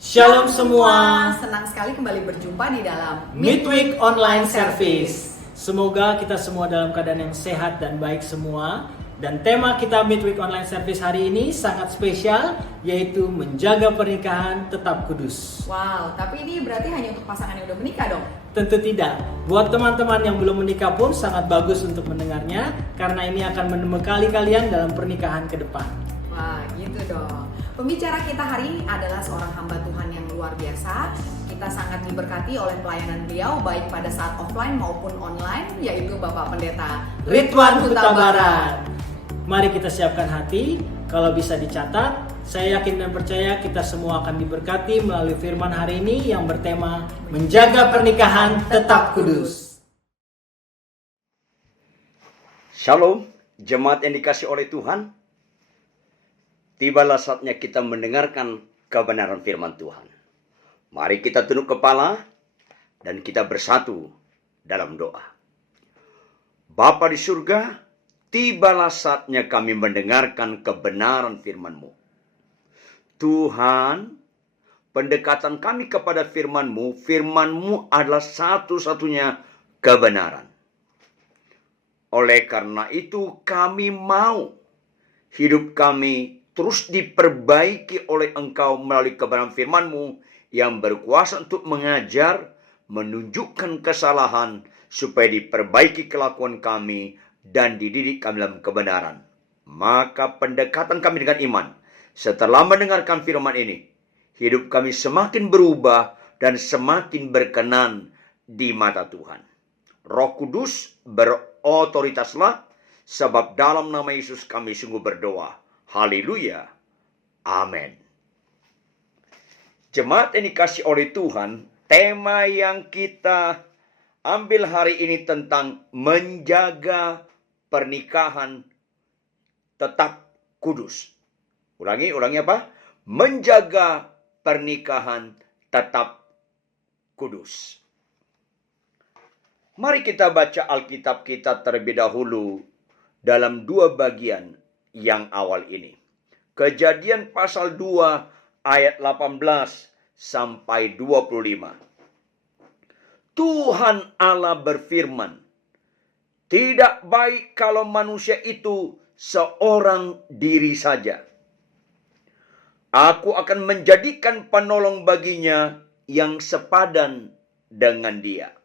Shalom semua, senang sekali kembali berjumpa di dalam Midweek Online Service. Semoga kita semua dalam keadaan yang sehat dan baik semua. Dan tema kita Midweek Online Service hari ini sangat spesial, yaitu menjaga pernikahan tetap kudus. Wow, tapi ini berarti hanya untuk pasangan yang udah menikah dong? Tentu tidak. Buat teman-teman yang belum menikah pun sangat bagus untuk mendengarnya, karena ini akan membekali kalian dalam pernikahan ke depan. Wah, gitu dong. Pembicara kita hari ini adalah seorang hamba Tuhan yang luar biasa. Kita sangat diberkati oleh pelayanan beliau baik pada saat offline maupun online, yaitu Bapak Pendeta Ridwan Huta Barat. Mari kita siapkan hati, kalau bisa dicatat. Saya yakin dan percaya kita semua akan diberkati melalui firman hari ini yang bertema menjaga pernikahan tetap kudus. Shalom, jemaat yang dikasih oleh Tuhan. Tibalah saatnya kita mendengarkan kebenaran firman Tuhan. Mari kita tunduk kepala dan kita bersatu dalam doa. Bapa di surga, tibalah saatnya kami mendengarkan kebenaran firman-Mu. Tuhan, pendekatan kami kepada firman-Mu, firman-Mu adalah satu-satunya kebenaran. Oleh karena itu kami mau hidup kami terus diperbaiki oleh Engkau melalui kebenaran firman-Mu yang berkuasa untuk mengajar, menunjukkan kesalahan, supaya diperbaiki kelakuan kami dan dididik kami dalam kebenaran. Maka pendekatan kami dengan iman, setelah mendengarkan firman ini, hidup kami semakin berubah dan semakin berkenan di mata Tuhan. Roh Kudus berotoritaslah, sebab dalam nama Yesus kami sungguh berdoa. Haleluya. Amin. Jemaat yang dikasih oleh Tuhan, tema yang kita ambil hari ini tentang menjaga pernikahan tetap kudus. Ulangi apa? Menjaga pernikahan tetap kudus. Mari kita baca Alkitab kita terlebih dahulu dalam dua bagian yang awal ini. Kejadian pasal 2 ayat 18 sampai 25. Tuhan Allah berfirman, "Tidak baik kalau manusia itu seorang diri saja. Aku akan menjadikan penolong baginya yang sepadan dengan dia."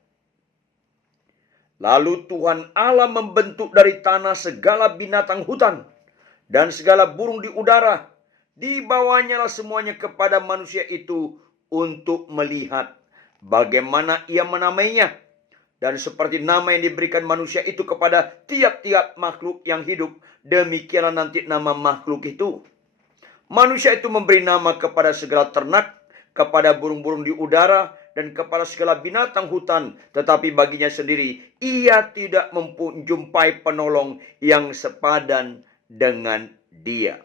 Lalu Tuhan Allah membentuk dari tanah segala binatang hutan dan segala burung di udara. Dibawanyalah semuanya kepada manusia itu untuk melihat bagaimana ia menamainya. Dan seperti nama yang diberikan manusia itu kepada tiap-tiap makhluk yang hidup, demikianlah nanti nama makhluk itu. Manusia itu memberi nama kepada segala ternak, kepada burung-burung di udara, dan kepada segala binatang hutan. Tetapi baginya sendiri, ia tidak menjumpai penolong yang sepadan dengan dia.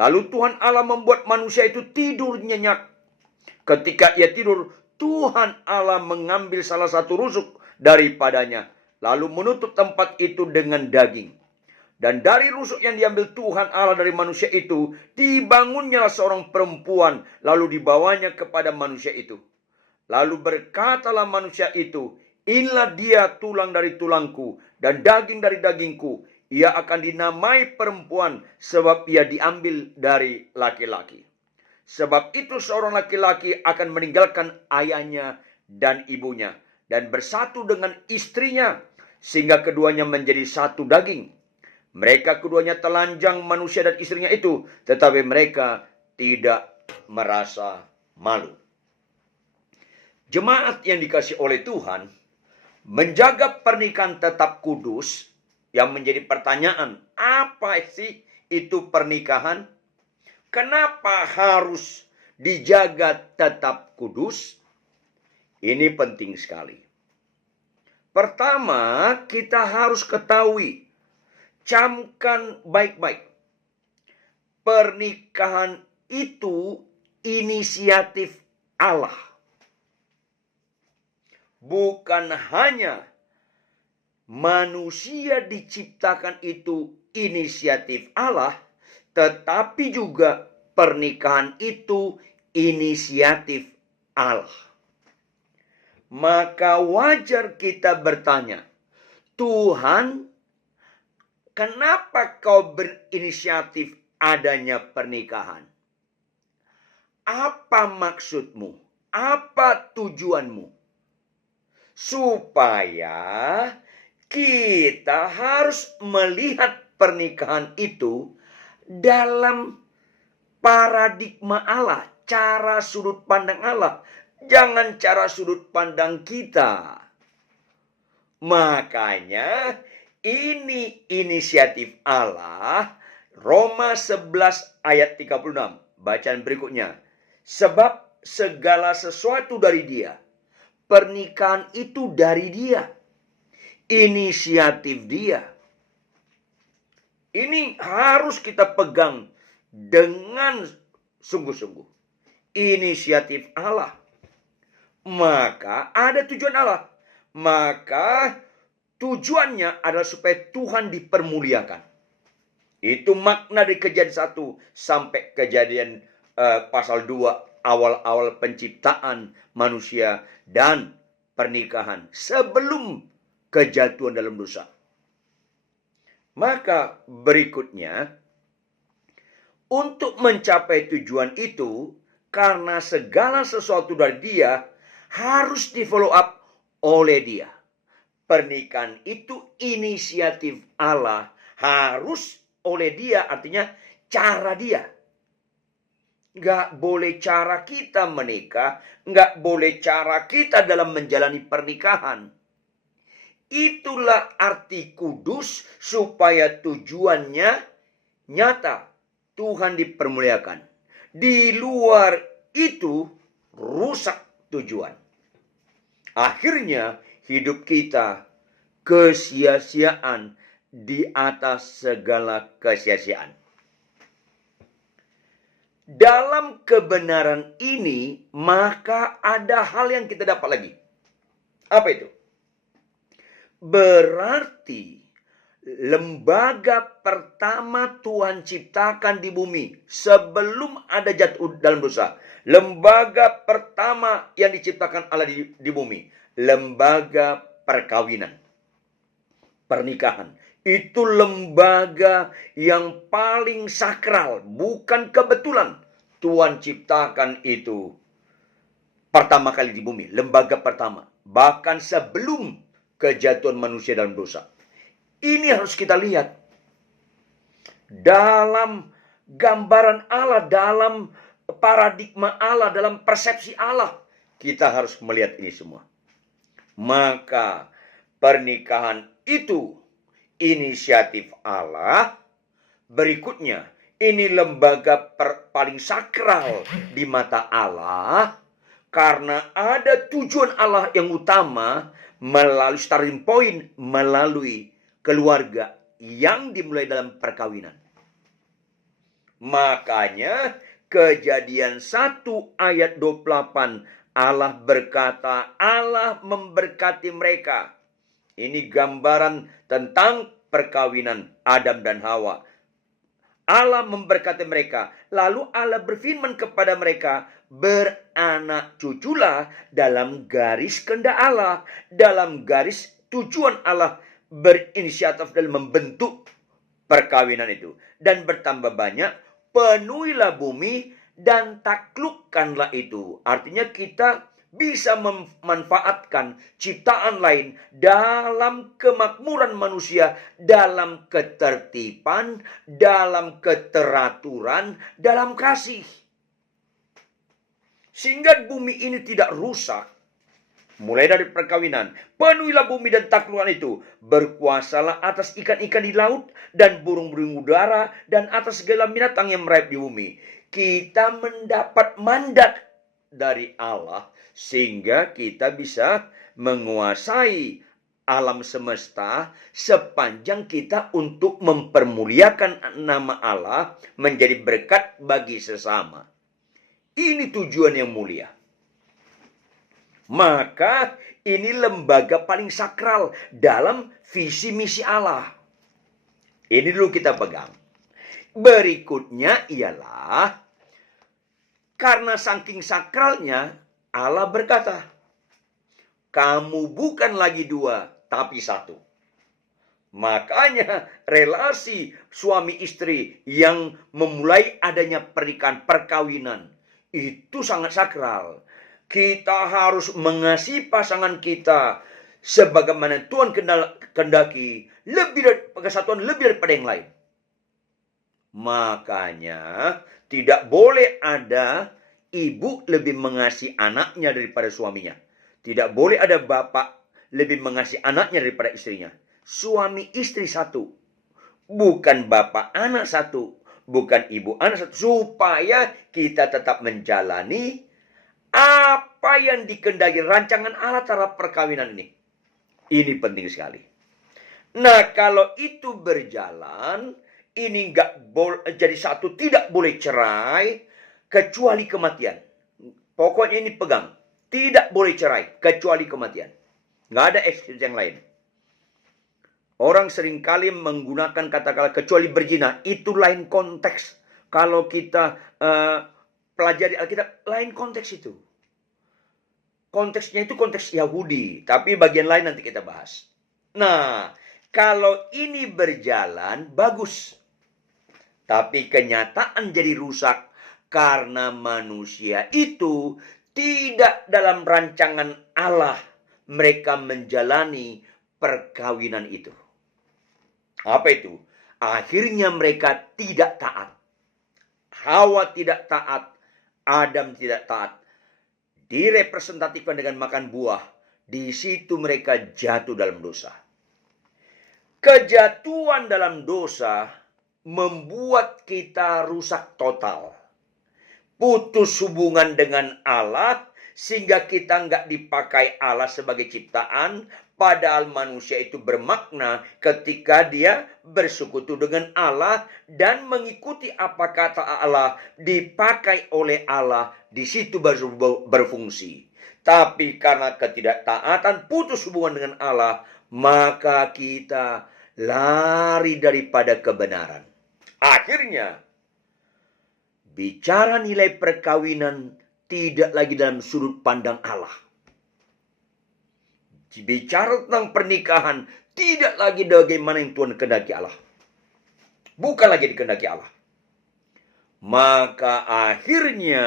Lalu Tuhan Allah membuat manusia itu tidur nyenyak. Ketika ia tidur, Tuhan Allah mengambil salah satu rusuk daripadanya, lalu menutup tempat itu dengan daging. Dan dari rusuk yang diambil Tuhan Allah dari manusia itu, dibangunnya seorang perempuan, lalu dibawanya kepada manusia itu. Lalu berkatalah manusia itu, "Inilah dia tulang dari tulangku dan daging dari dagingku. Ia akan dinamai perempuan, sebab ia diambil dari laki-laki. Sebab itu seorang laki-laki akan meninggalkan ayahnya dan ibunya, dan bersatu dengan istrinya, sehingga keduanya menjadi satu daging. Mereka keduanya telanjang, manusia dan istrinya itu, tetapi mereka tidak merasa malu." Jemaat yang dikasih oleh Tuhan, menjaga pernikahan tetap kudus, yang menjadi pertanyaan, apa sih itu pernikahan? Kenapa harus dijaga tetap kudus? Ini penting sekali. Pertama, kita harus ketahui, camkan baik-baik. Pernikahan itu inisiatif Allah. Bukan hanya manusia diciptakan itu inisiatif Allah, tetapi juga pernikahan itu inisiatif Allah. Maka wajar kita bertanya, Tuhan, kenapa kau berinisiatif adanya pernikahan? Apa maksudmu? Apa tujuanmu? Supaya kita harus melihat pernikahan itu dalam paradigma Allah, cara sudut pandang Allah, jangan cara sudut pandang kita. Makanya ini inisiatif Allah. Roma 11 ayat 36. Bacaan berikutnya. Sebab segala sesuatu dari Dia. Pernikahan itu dari Dia. Inisiatif Dia. Ini harus kita pegang dengan sungguh-sungguh. Inisiatif Allah. Maka ada tujuan Allah. Maka tujuannya adalah supaya Tuhan dipermuliakan. Itu makna dari Kejadian 1 sampai Kejadian pasal 2, awal-awal penciptaan manusia dan pernikahan sebelum kejatuhan dalam dosa. Maka berikutnya, untuk mencapai tujuan itu, karena segala sesuatu dari Dia harus di follow up oleh Dia. Pernikahan itu inisiatif Allah, harus oleh Dia, artinya cara Dia. Nggak boleh cara kita menikah, nggak boleh cara kita dalam menjalani pernikahan. Itulah arti kudus supaya tujuannya nyata. Tuhan dipermuliakan. Di luar itu rusak tujuan. Akhirnya hidup kita kesia-siaan di atas segala kesia-siaan. Dalam kebenaran ini, maka ada hal yang kita dapat lagi. Apa itu? Berarti lembaga pertama Tuhan ciptakan di bumi sebelum ada jatuh dalam dosa. Lembaga pertama yang diciptakan Allah di bumi. Lembaga perkawinan. Pernikahan. Itu lembaga yang paling sakral. Bukan kebetulan Tuhan ciptakan itu pertama kali di bumi. Lembaga pertama. Bahkan sebelum kejatuhan manusia dalam dosa. Ini harus kita lihat. Dalam gambaran Allah, dalam paradigma Allah, dalam persepsi Allah. Kita harus melihat ini semua. Maka pernikahan itu inisiatif Allah. Berikutnya, ini lembaga paling sakral di mata Allah. Karena ada tujuan Allah yang utama melalui starting point, melalui keluarga yang dimulai dalam perkawinan. Makanya Kejadian 1 ayat 28 Allah berkata, Allah memberkati mereka. Ini gambaran tentang perkawinan Adam dan Hawa. Allah memberkati mereka. Lalu Allah berfirman kepada mereka, beranak cuculah dalam garis kehendak Allah. Dalam garis tujuan Allah berinisiatif dalam membentuk perkawinan itu. Dan bertambah banyak, penuhilah bumi dan taklukkanlah itu. Artinya kita bisa memanfaatkan ciptaan lain dalam kemakmuran manusia, dalam ketertiban, dalam keteraturan, dalam kasih. Sehingga bumi ini tidak rusak. Mulai dari perkawinan, penuhilah bumi dan taklukkan itu. Berkuasalah atas ikan-ikan di laut dan burung-burung udara dan atas segala binatang yang merayap di bumi. Kita mendapat mandat dari Allah sehingga kita bisa menguasai alam semesta sepanjang kita untuk mempermuliakan nama Allah menjadi berkat bagi sesama. Ini tujuan yang mulia. Maka ini lembaga paling sakral dalam visi misi Allah. Ini dulu kita pegang. Berikutnya ialah Karena saking sakralnya, Allah berkata, kamu bukan lagi dua, tapi satu. Makanya relasi suami istri yang memulai adanya pernikahan, perkawinan, itu sangat sakral. Kita harus mengasihi pasangan kita sebagaimana Tuhan kehendaki, kesatuan lebih daripada yang lain. Makanya tidak boleh ada ibu lebih mengasihi anaknya daripada suaminya. Tidak boleh ada bapak lebih mengasihi anaknya daripada istrinya. Suami istri satu. Bukan bapak anak satu. Bukan ibu anak satu. Supaya kita tetap menjalani apa yang dikehendaki rancangan Allah terhadap perkawinan ini. Ini penting sekali. Nah, kalau itu berjalan, ini nggak boleh jadi satu, tidak boleh cerai kecuali kematian. Pokoknya ini pegang. Tidak boleh cerai kecuali kematian. Nggak ada eksis yang lain. Orang seringkali menggunakan kata-kata kecuali berzina. Itu lain konteks. Kalau kita pelajari Alkitab, lain konteks itu. Konteksnya itu konteks Yahudi. Tapi bagian lain nanti kita bahas. Nah, kalau ini berjalan, bagus. Tapi kenyataan jadi rusak. Karena manusia itu tidak dalam rancangan Allah. Mereka menjalani perkawinan itu. Apa itu? Akhirnya mereka tidak taat. Hawa tidak taat. Adam tidak taat. Direpresentatifkan dengan makan buah. Di situ mereka jatuh dalam dosa. Kejatuhan dalam dosa membuat kita rusak total. Putus hubungan dengan Allah sehingga kita nggak dipakai Allah sebagai ciptaan. Padahal manusia itu bermakna ketika dia bersekutu dengan Allah dan mengikuti apa kata Allah, dipakai oleh Allah, di situ baru berfungsi. Tapi karena ketidaktaatan, putus hubungan dengan Allah, maka kita lari daripada kebenaran. Akhirnya, bicara nilai perkawinan tidak lagi dalam sudut pandang Allah. Bicara tentang pernikahan, tidak lagi bagaimana yang Tuhan kehendaki Allah. Bukan lagi dikehendaki Allah. Maka akhirnya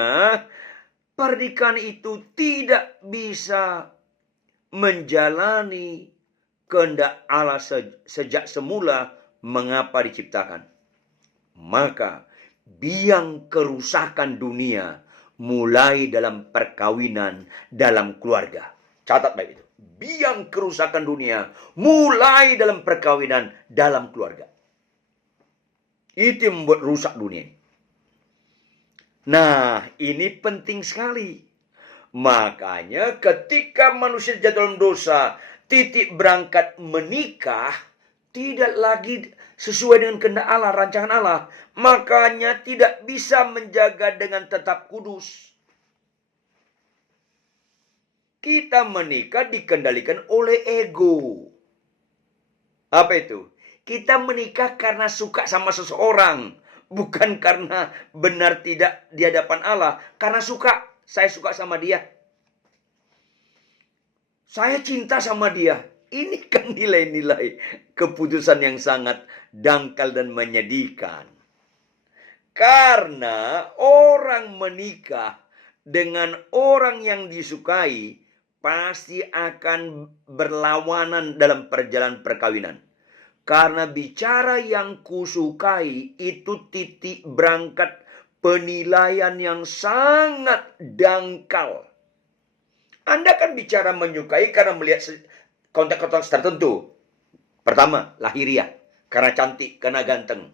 pernikahan itu tidak bisa menjalani kehendak Allah sejak semula mengapa diciptakan. Maka biang kerusakan dunia mulai dalam perkawinan, dalam keluarga. Catat baik itu. Biang kerusakan dunia mulai dalam perkawinan, dalam keluarga. Itu yang membuat rusak dunia. Nah, ini penting sekali. Makanya ketika manusia jatuh dalam dosa, titik berangkat menikah tidak lagi sesuai dengan kehendak Allah, rancangan Allah. Makanya tidak bisa menjaga dengan tetap kudus. Kita menikah dikendalikan oleh ego. Apa itu? Kita menikah karena suka sama seseorang. Bukan karena benar tidak di hadapan Allah. Karena suka. Saya suka sama dia. Saya cinta sama dia. Ini kan nilai-nilai keputusan yang sangat dangkal dan menyedihkan. Karena orang menikah dengan orang yang disukai pasti akan berlawanan dalam perjalanan perkawinan. Karena bicara yang kusukai itu titik berangkat penilaian yang sangat dangkal. Anda kan bicara menyukai karena melihat konteks-konteks tertentu. Pertama, lahiriah. Karena cantik, karena ganteng.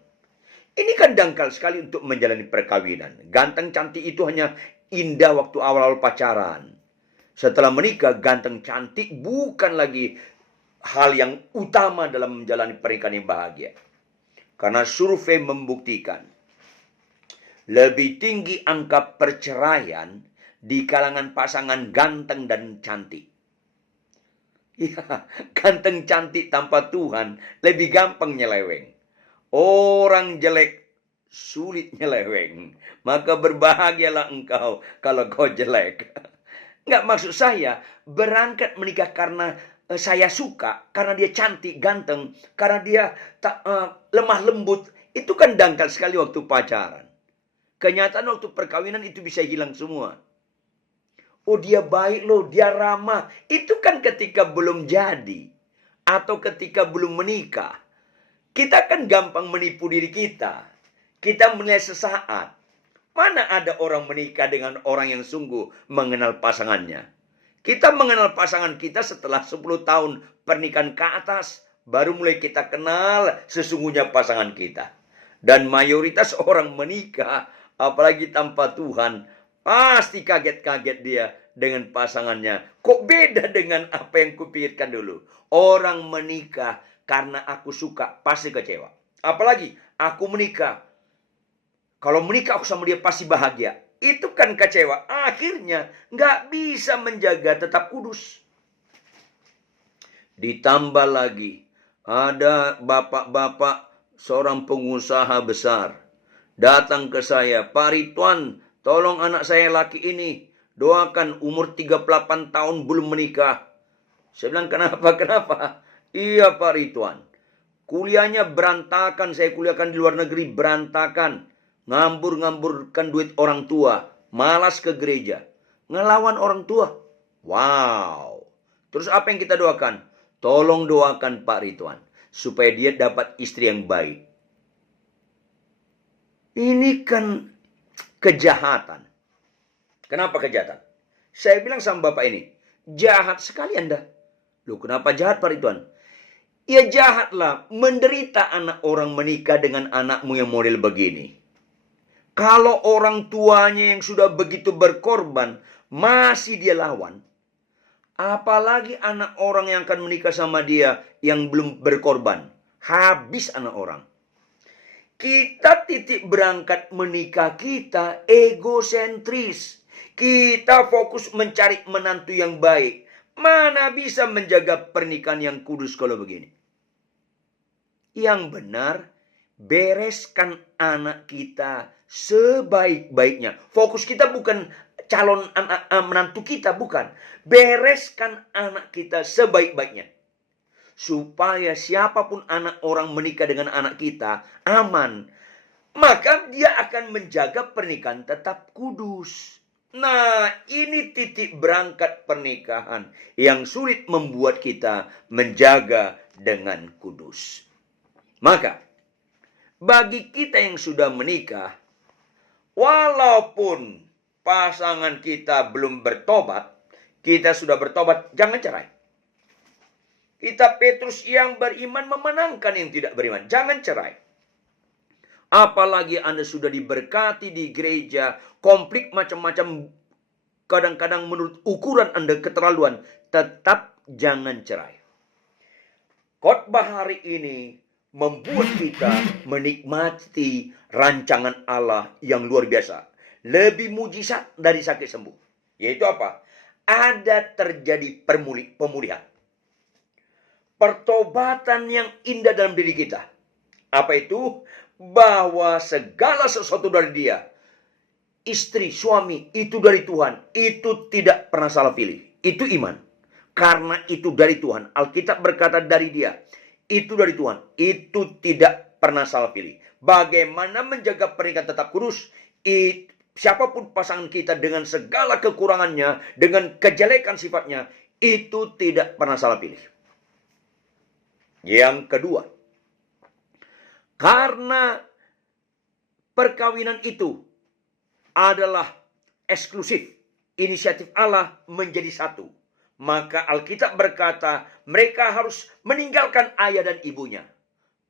Ini kan dangkal sekali untuk menjalani perkawinan. Ganteng cantik itu hanya indah waktu awal-awal pacaran. Setelah menikah, ganteng cantik bukan lagi hal yang utama dalam menjalani pernikahan yang bahagia. Karena survei membuktikan lebih tinggi angka perceraian di kalangan pasangan ganteng dan cantik. Ya, ganteng cantik tanpa Tuhan lebih gampang nyeleweng. Orang jelek sulit nyeleweng. Maka berbahagialah engkau kalau kau jelek. Nggak, maksud saya berangkat menikah karena saya suka, karena dia cantik, ganteng, karena dia lemah lembut. Itu kan dangkal sekali waktu pacaran. Kenyataan waktu perkawinan itu bisa hilang semua. Oh, dia baik loh, dia ramah. Itu kan ketika belum jadi. Atau ketika belum menikah. Kita kan gampang menipu diri kita. Kita menilai sesaat. Mana ada orang menikah dengan orang yang sungguh mengenal pasangannya. Kita mengenal pasangan kita setelah 10 tahun pernikahan ke atas. Baru mulai kita kenal sesungguhnya pasangan kita. Dan mayoritas orang menikah, apalagi tanpa Tuhan, pasti kaget-kaget dia dengan pasangannya. Kok beda dengan apa yang kupikirkan dulu. Orang menikah karena aku suka, pasti kecewa. Apalagi aku menikah. Kalau menikah aku sama dia pasti bahagia. Itu kan kecewa. Akhirnya nggak bisa menjaga tetap kudus. Ditambah lagi, ada bapak-bapak seorang pengusaha besar. Datang ke saya, Pak Ridwan, tolong anak saya laki ini. Doakan, umur 38 tahun belum menikah. Saya bilang, kenapa? Iya Pak Ridwan. Kuliahnya berantakan, saya kuliahkan di luar negeri berantakan. Ngambur-ngamburkan duit orang tua. Malas ke gereja. Ngelawan orang tua. Wow. Terus apa yang kita doakan? Tolong doakan Pak Ridwan. Supaya dia dapat istri yang baik. Ini kan kejahatan. Kenapa kejahatan? Saya bilang sama bapak ini. Jahat sekali Anda. Loh, kenapa jahat Pak Ridwan? Ya jahatlah. Menderita anak orang menikah dengan anakmu yang model begini. Kalau orang tuanya yang sudah begitu berkorban, masih dia lawan. Apalagi anak orang yang akan menikah sama dia yang belum berkorban. Habis anak orang. Kita titik berangkat menikah kita egosentris. Kita fokus mencari menantu yang baik. Mana bisa menjaga pernikahan yang kudus kalau begini? Yang benar, bereskan anak kita sebaik-baiknya. Fokus kita bukan calon anak menantu kita, bukan. Bereskan anak kita sebaik-baiknya. Supaya siapapun anak orang menikah dengan anak kita aman. Maka dia akan menjaga pernikahan tetap kudus. Nah, ini titik berangkat pernikahan yang sulit membuat kita menjaga dengan kudus. Maka, bagi kita yang sudah menikah, walaupun pasangan kita belum bertobat, kita sudah bertobat, jangan cerai. Kita Petrus yang beriman memenangkan yang tidak beriman. Jangan cerai. Apalagi Anda sudah diberkati di gereja, konflik macam-macam, kadang-kadang menurut ukuran Anda keterlaluan, tetap jangan cerai. Khotbah hari ini membuat kita menikmati rancangan Allah yang luar biasa. Lebih mujizat dari sakit sembuh. Yaitu apa? Ada terjadi pemulihan. Pertobatan yang indah dalam diri kita. Apa itu? Bahwa segala sesuatu dari dia. Istri, suami, itu dari Tuhan. Itu tidak pernah salah pilih. Itu iman. Karena itu dari Tuhan. Alkitab berkata dari dia. Itu dari Tuhan. Itu tidak pernah salah pilih. Bagaimana menjaga pernikahan tetap kudus? Siapapun pasangan kita dengan segala kekurangannya, dengan kejelekan sifatnya, itu tidak pernah salah pilih. Yang kedua, karena perkawinan itu adalah eksklusif, inisiatif Allah menjadi satu. Maka Alkitab berkata, mereka harus meninggalkan ayah dan ibunya.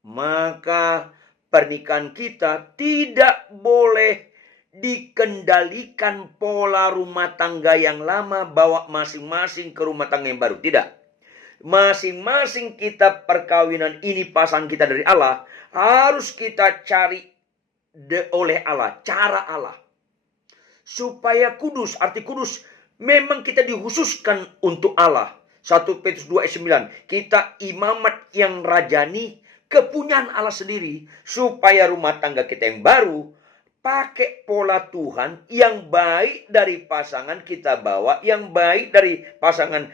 Maka pernikahan kita tidak boleh dikendalikan pola rumah tangga yang lama, bawa masing-masing ke rumah tangga yang baru. Tidak. Masing-masing kita perkawinan ini pasangan kita dari Allah, harus kita cari oleh Allah, cara Allah. Supaya kudus, arti kudus, memang kita dikhususkan untuk Allah. 1 Petrus 2 ayat 9. Kita imamat yang rajani kepunyaan Allah sendiri, supaya rumah tangga kita yang baru pakai pola Tuhan yang baik dari pasangan kita bawa, yang baik dari pasangan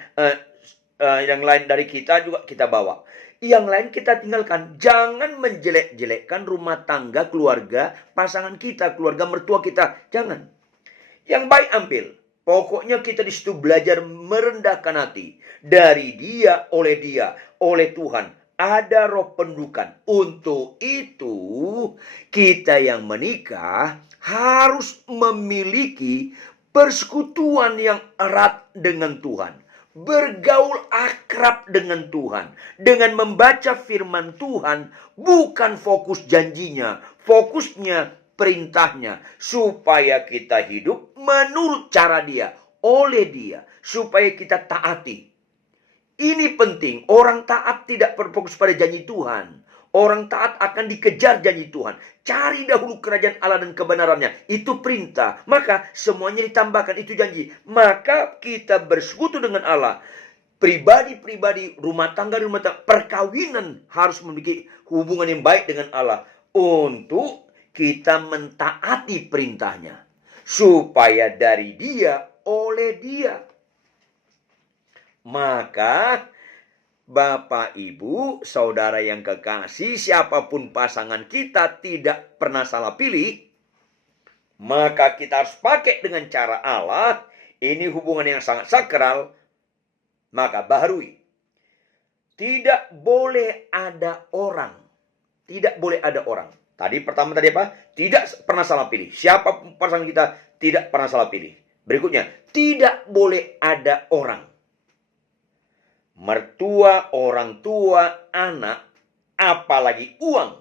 yang lain dari kita juga kita bawa. Yang lain kita tinggalkan. Jangan menjelek-jelekkan rumah tangga, keluarga, pasangan kita, keluarga mertua kita. Jangan. Yang baik ambil. Pokoknya kita di situ belajar merendahkan hati. Dari dia, oleh Tuhan. Ada roh pendukan. Untuk itu, kita yang menikah harus memiliki persekutuan yang erat dengan Tuhan. Bergaul akrab dengan Tuhan. Dengan membaca firman Tuhan. Bukan fokus janjinya. Fokusnya perintahnya. Supaya kita hidup menurut cara dia. Oleh dia. Supaya kita taati. Ini penting. Orang taat tidak berfokus pada janji Tuhan. Orang taat akan dikejar janji Tuhan. Cari dahulu kerajaan Allah dan kebenarannya. Itu perintah. Maka semuanya ditambahkan. Itu janji. Maka kita bersekutu dengan Allah. Pribadi-pribadi, rumah tangga, perkawinan harus memiliki hubungan yang baik dengan Allah. Untuk kita mentaati perintahnya. Supaya dari dia, oleh dia. Maka Bapak, Ibu, saudara yang kekasih, siapapun pasangan kita tidak pernah salah pilih. Maka kita harus pakai dengan cara Allah. Ini hubungan yang sangat sakral. Maka baharui. Tidak boleh ada orang. Tidak boleh ada orang. Pertama tadi apa? Tidak pernah salah pilih. Siapapun pasangan kita tidak pernah salah pilih. Berikutnya, tidak boleh ada orang. Mertua, orang tua, anak, apalagi uang,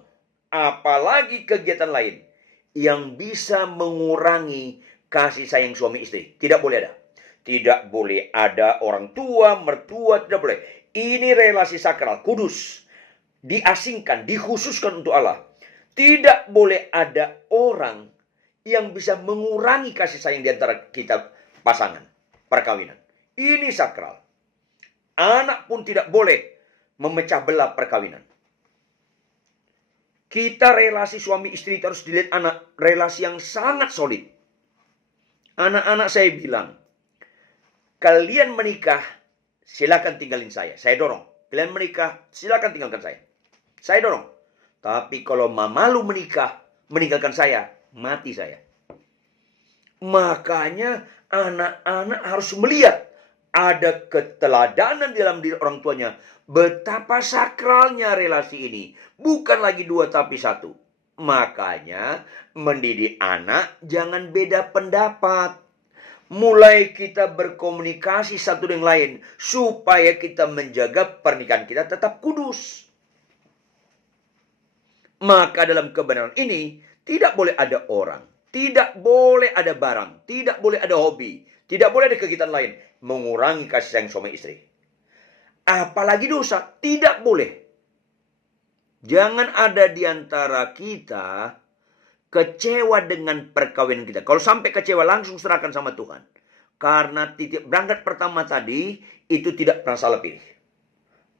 apalagi kegiatan lain yang bisa mengurangi kasih sayang suami istri. Tidak boleh ada. Tidak boleh ada orang tua, mertua, tidak boleh. Ini relasi sakral, kudus. Diasingkan, dikhususkan untuk Allah. Tidak boleh ada orang yang bisa mengurangi kasih sayang di antara kita pasangan, perkawinan. Ini sakral. Anak pun tidak boleh memecah belah perkawinan. Kita relasi suami istri harus dilihat anak. Relasi yang sangat solid. Anak-anak saya bilang, kalian menikah, silakan tinggalin saya. Saya dorong. Kalian menikah, silakan tinggalkan saya. Saya dorong. Tapi kalau mamalu menikah, meninggalkan saya, mati saya. Makanya anak-anak harus melihat ada keteladanan dalam diri orang tuanya. Betapa sakralnya relasi ini. Bukan lagi dua tapi satu. Makanya mendidik anak jangan beda pendapat. Mulai kita berkomunikasi satu dengan lain. Supaya kita menjaga pernikahan kita tetap kudus. Maka dalam kebenaran ini tidak boleh ada orang. Tidak boleh ada barang. Tidak boleh ada hobi. Tidak boleh ada kegiatan lain. Mengurangi kasih sayang suami istri. Apalagi dosa. Tidak boleh. Jangan ada di antara kita kecewa dengan perkawinan kita. Kalau sampai kecewa langsung serahkan sama Tuhan. Karena titik berangkat pertama tadi itu tidak pernah salah pilih.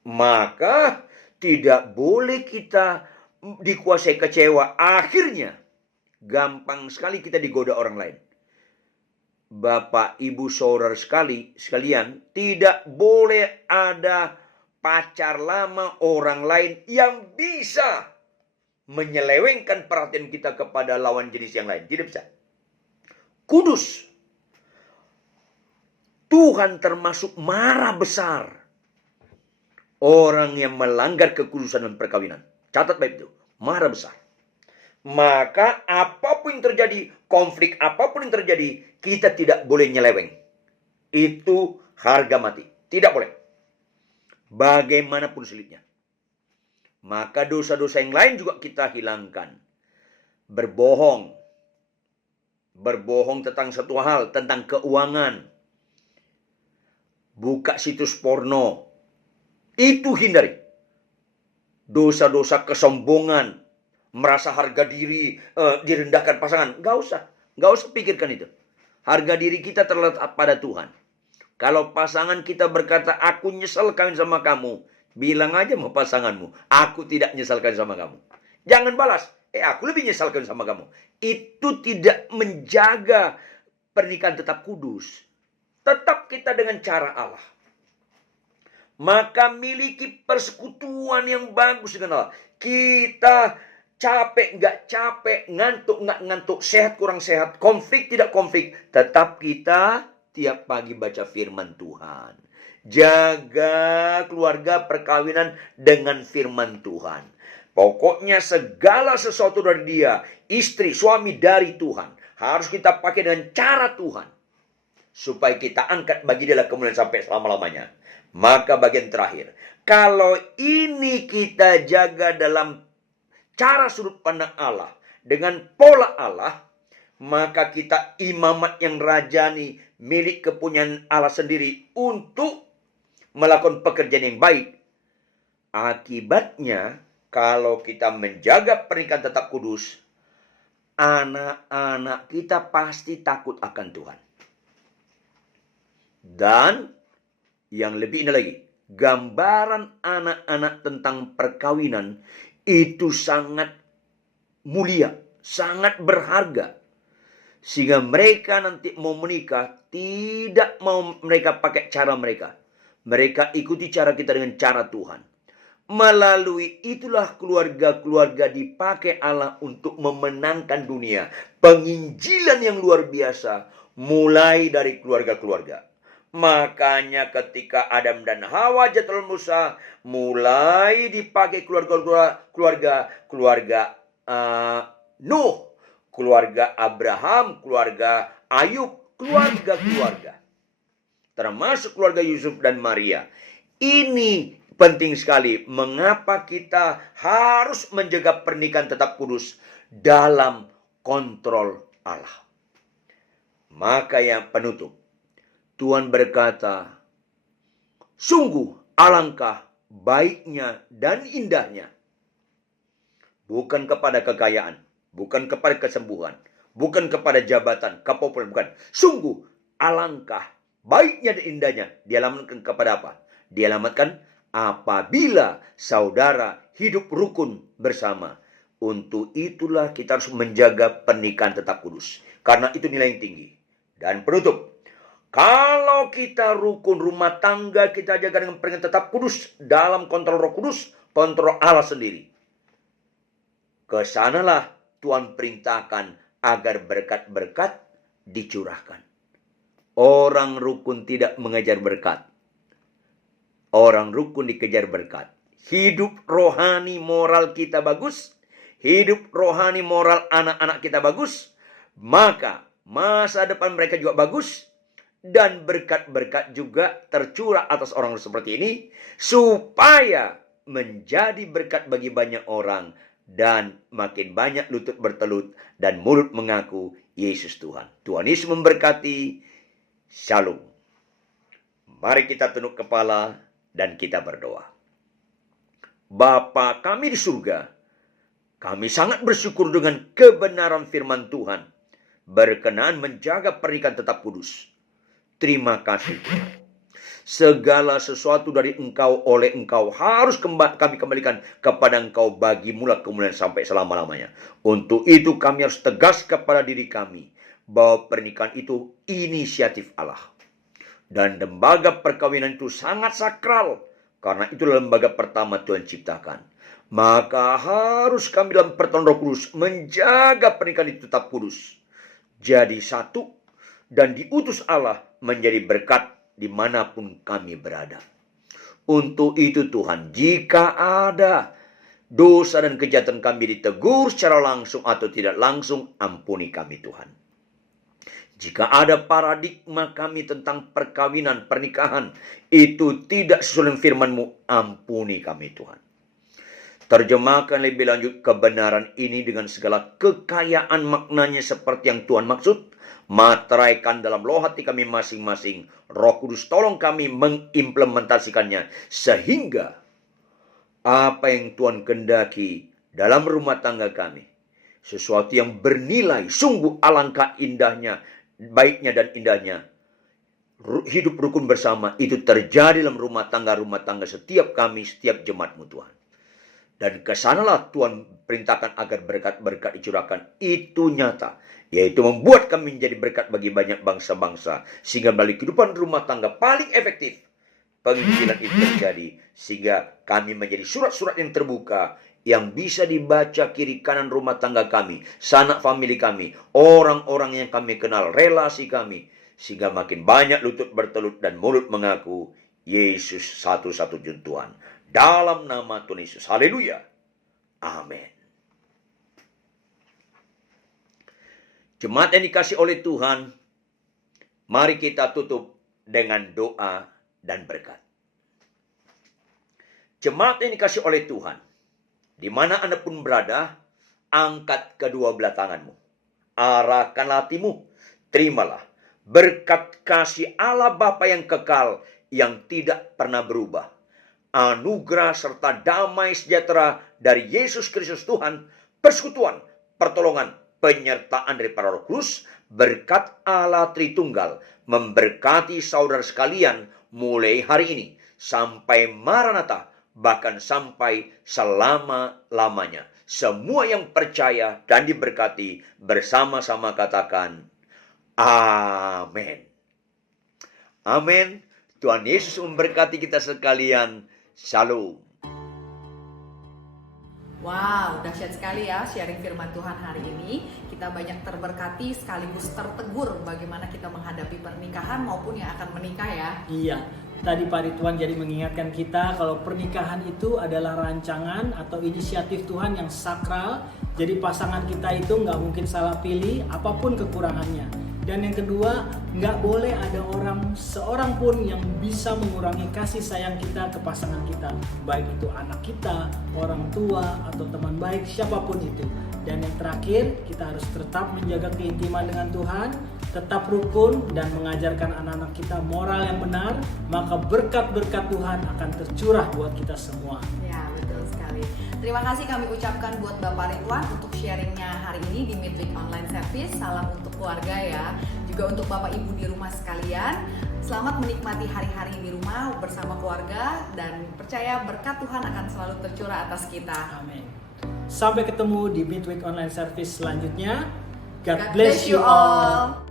Maka tidak boleh kita dikuasai kecewa. Akhirnya gampang sekali kita digoda orang lain. Bapak, Ibu, saudara sekalian, tidak boleh ada pacar lama orang lain yang bisa menyelewengkan perhatian kita kepada lawan jenis yang lain. Tidak bisa. Kudus. Tuhan termasuk marah besar orang yang melanggar kekudusan dan perkawinan. Catat baik itu. Marah besar. Maka apapun yang terjadi, konflik apapun yang terjadi, kita tidak boleh nyeleweng. Itu harga mati. Tidak boleh. Bagaimanapun sulitnya. Maka dosa-dosa yang lain juga kita hilangkan. Berbohong. Berbohong tentang satu hal, tentang keuangan. Buka situs porno. Itu hindari. Dosa-dosa kesombongan. Merasa harga diri direndahkan pasangan. Gak usah. Gak usah pikirkan itu. Harga diri kita terletak pada Tuhan. Kalau pasangan kita berkata, aku nyesel kawin sama kamu. Bilang aja sama pasanganmu, aku tidak menyesalkan sama kamu. Jangan balas, aku lebih menyesalkan sama kamu. Itu tidak menjaga pernikahan tetap kudus. Tetap kita dengan cara Allah. Maka miliki persekutuan yang bagus dengan Allah. Kita capek nggak capek, ngantuk nggak ngantuk, sehat kurang sehat, konflik tidak konflik. Tetap kita tiap pagi baca firman Tuhan. Jaga keluarga perkawinan dengan firman Tuhan. Pokoknya segala sesuatu dari dia, istri, suami dari Tuhan, harus kita pakai dengan cara Tuhan. Supaya kita angkat bagi dia kemuliaan sampai selama-lamanya. Maka bagian terakhir, kalau ini kita jaga dalam cara sudut pandang Allah, dengan pola Allah, maka kita imamat yang rajani, milik kepunyaan Allah sendiri untuk melakukan pekerjaan yang baik. Akibatnya, kalau kita menjaga pernikahan tetap kudus, anak-anak kita pasti takut akan Tuhan. Dan yang lebih indah lagi, gambaran anak-anak tentang perkawinan itu sangat mulia, sangat berharga. Sehingga mereka nanti mau menikah, tidak mau mereka pakai cara mereka. Mereka ikuti cara kita dengan cara Tuhan. Melalui itulah keluarga-keluarga dipakai Allah untuk memenangkan dunia. Penginjilan yang luar biasa mulai dari keluarga-keluarga. Makanya ketika Adam dan Hawa jatuh Musa, mulai dipakai keluarga Nuh, keluarga Abraham, keluarga Ayub, keluarga-keluarga. Termasuk keluarga Yusuf dan Maria. Ini penting sekali. Mengapa kita harus menjaga pernikahan tetap kudus dalam kontrol Allah. Maka yang penutup, Tuhan berkata, sungguh alangkah baiknya dan indahnya. Bukan kepada kekayaan, bukan kepada kesembuhan, bukan kepada jabatan, kepopuleran, bukan. Sungguh alangkah baiknya dan indahnya. Dialamatkan kepada apa? Dialamatkan apabila saudara hidup rukun bersama. Untuk itulah kita harus menjaga pernikahan tetap kudus. Karena itu nilai yang tinggi. Dan penutup, kalau kita rukun rumah tangga, kita jaga dengan pernikahan tetap kudus dalam kontrol Roh Kudus, kontrol Allah sendiri. Kesanalah Tuhan perintahkan agar berkat-berkat dicurahkan. Orang rukun tidak mengejar berkat. Orang rukun dikejar berkat. Hidup rohani moral kita bagus. Hidup rohani moral anak-anak kita bagus. Maka masa depan mereka juga bagus. Dan berkat-berkat juga tercurah atas orang seperti ini. Supaya menjadi berkat bagi banyak orang. Dan makin banyak lutut bertelut dan mulut mengaku Yesus Tuhan. Tuhan Yesus memberkati. Shalom. Mari kita tunduk kepala dan kita berdoa. Bapa kami di surga, kami sangat bersyukur dengan kebenaran firman Tuhan. Berkenan menjaga pernikahan tetap kudus. Terima kasih Tuhan. Segala sesuatu dari Engkau, oleh Engkau harus kami kembalikan kepada Engkau bagi mula kemuliaan sampai selama-lamanya. Untuk itu kami harus tegas kepada diri kami bahwa pernikahan itu inisiatif Allah. Dan lembaga perkawinan itu sangat sakral. Karena itu lembaga pertama Tuhan ciptakan. Maka harus kami dalam pertolongan Roh Kudus menjaga pernikahan itu tetap kudus. Jadi satu dan diutus Allah menjadi berkat dimanapun kami berada. Untuk itu Tuhan, jika ada dosa dan kejahatan kami ditegur secara langsung atau tidak langsung, ampuni kami Tuhan. Jika ada paradigma kami tentang perkawinan, pernikahan, itu tidak sesuai dengan firman-Mu, ampuni kami Tuhan. Terjemahkan lebih lanjut kebenaran ini dengan segala kekayaan maknanya seperti yang Tuhan maksud. Materaikan dalam loh hati kami masing-masing. Roh Kudus tolong kami mengimplementasikannya. Sehingga apa yang Tuhan kehendaki dalam rumah tangga kami. Sesuatu yang bernilai, sungguh alangkah indahnya, baiknya dan indahnya. hidup rukun bersama itu terjadi dalam rumah tangga setiap kami, setiap jemaat-Mu Tuhan. Dan kesanalah Tuhan perintahkan agar berkat-berkat dicurahkan itu nyata, yaitu membuat kami menjadi berkat bagi banyak bangsa-bangsa, sehingga melalui kehidupan rumah tangga paling efektif penginjilan itu terjadi, sehingga kami menjadi surat-surat yang terbuka yang bisa dibaca kiri kanan rumah tangga kami, sanak famili kami, orang-orang yang kami kenal, relasi kami, sehingga makin banyak lutut bertelut dan mulut mengaku Yesus satu-satunya Tuhan. Dalam nama Tuhan Yesus. Haleluya. Amin. Jemaat yang dikasih oleh Tuhan, mari kita tutup dengan doa dan berkat. Jemaat yang dikasih oleh Tuhan, di mana Anda pun berada, angkat kedua belah tanganmu. Arahkanlah hatimu. Terimalah berkat kasih Allah Bapa yang kekal, yang tidak pernah berubah. Anugerah serta damai sejahtera dari Yesus Kristus Tuhan, persekutuan, pertolongan, penyertaan dari para Roh Kudus, berkat Allah Tritunggal, memberkati saudara sekalian mulai hari ini sampai Maranatha, bahkan sampai selama-lamanya. Semua yang percaya dan diberkati bersama-sama katakan amin. Amin. Tuhan Yesus memberkati kita sekalian. Shalom. Wow, dahsyat sekali ya sharing firman Tuhan hari ini. Kita banyak terberkati sekaligus tertegur bagaimana kita menghadapi pernikahan maupun yang akan menikah ya. Iya, tadi Pak Ridwan jadi mengingatkan kita kalau pernikahan itu adalah rancangan atau inisiatif Tuhan yang sakral. Jadi pasangan kita itu nggak mungkin salah pilih apapun kekurangannya. Dan yang kedua, nggak boleh ada seorang pun yang bisa mengurangi kasih sayang kita ke pasangan kita. Baik itu anak kita, orang tua, atau teman baik, siapapun itu. Dan yang terakhir, kita harus tetap menjaga keintiman dengan Tuhan, tetap rukun, dan mengajarkan anak-anak kita moral yang benar. Maka berkat-berkat Tuhan akan tercurah buat kita semua. Ya, betul sekali. Terima kasih kami ucapkan buat Bapak Ridwan untuk sharingnya hari ini di Midweek Online Service. Salam untuk keluarga ya. Juga untuk Bapak Ibu di rumah sekalian. Selamat menikmati hari-hari di rumah bersama keluarga. Dan percaya berkat Tuhan akan selalu tercurah atas kita. Amin. Sampai ketemu di Midweek Online Service selanjutnya. God bless you all.